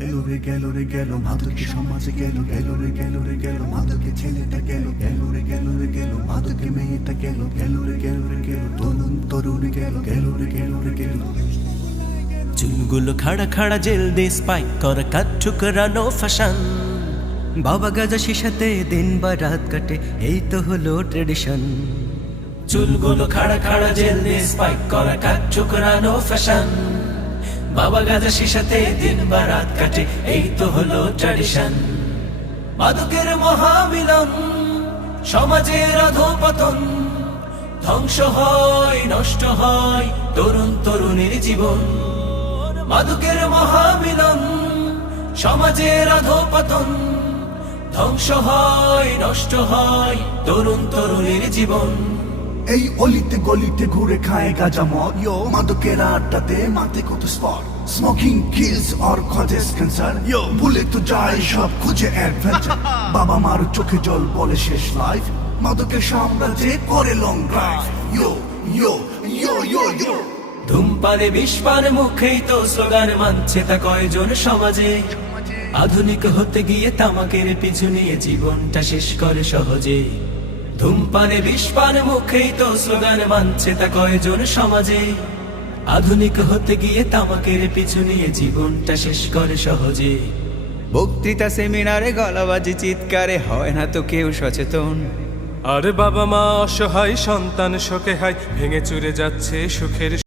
গেল রে গেল রে গেল মাদকে সমাজে গেল গেল রে গেল রে গেল মাদকে ছেলেটা গেল গেল রে গেল রে গেল মাদকে মেয়েটা গেল গেল রে গেল রে গেল তরুণ তরুণী গেল গেল রে গেল রে গেল। চুলগুলো খাড়া খাড়া জেল দিয়ে স্পাইক করা কাঠ ঠুকরানো ফ্যাশন, বাবা গাজা শিশাতে দিন বা রাত কাটে, এই তো হলো ট্রেডিশন। চুলগুলো খাড়া খাড়া জেল দিয়ে স্পাইক করা কাঠ ঠুকরানো ফ্যাশন, বাবা গাজা শিশাতে দিন বা রাত কাটে, এই তো হলো ট্রেডিশন। মাদকের মহামিলন, সমাজের অধঃপতন, ধ্বংস হয় নষ্ট হয় তরুণ তরুণীর জীবন। মাদকের মহামিলন, সমাজের অধঃপতন, ধ্বংস হয় নষ্ট হয় তরুণ তরুণীর জীবন। এই অলিতে গলিতে ঘুরে খায় গাজা মদ, মাদকের আড্ডাতে মাতে কত spot, smoking kills or causes cancer, ভুলে তো যায় সব খুঁজে অ্যাডভেঞ্চার। বাবা মার চোখে জল বলে শেষ লাইফ, মাদকের সাম্রাজ্যে করে লং ড্রাইভ। ইয়ো ইয়ো ইয়ো ইয়ো ইয়ো ধূমপানে বিষপান মুখেই তো স্লোগান মানছে তা কয়জন সমাজে, আধুনিক হতে গিয়ে তামাকের পিছু নিয়ে জীবনটা শেষ করে সহজে। ধূমপানে বিষপান মুখেই তো স্লোগান মানছে তা কয়জন সমাজে, আধুনিক হতে গিয়ে তামাকের পিছু নিয়ে জীবনটা শেষ করে সহজে। বক্তৃতা সেমিনারে গলাবাজি চিৎকারে হয় না তো কেউ সচেতন। আর বাবা মা অসহায়, সন্তান শোকে হায়, ভেঙে চুরে যাচ্ছে সুখের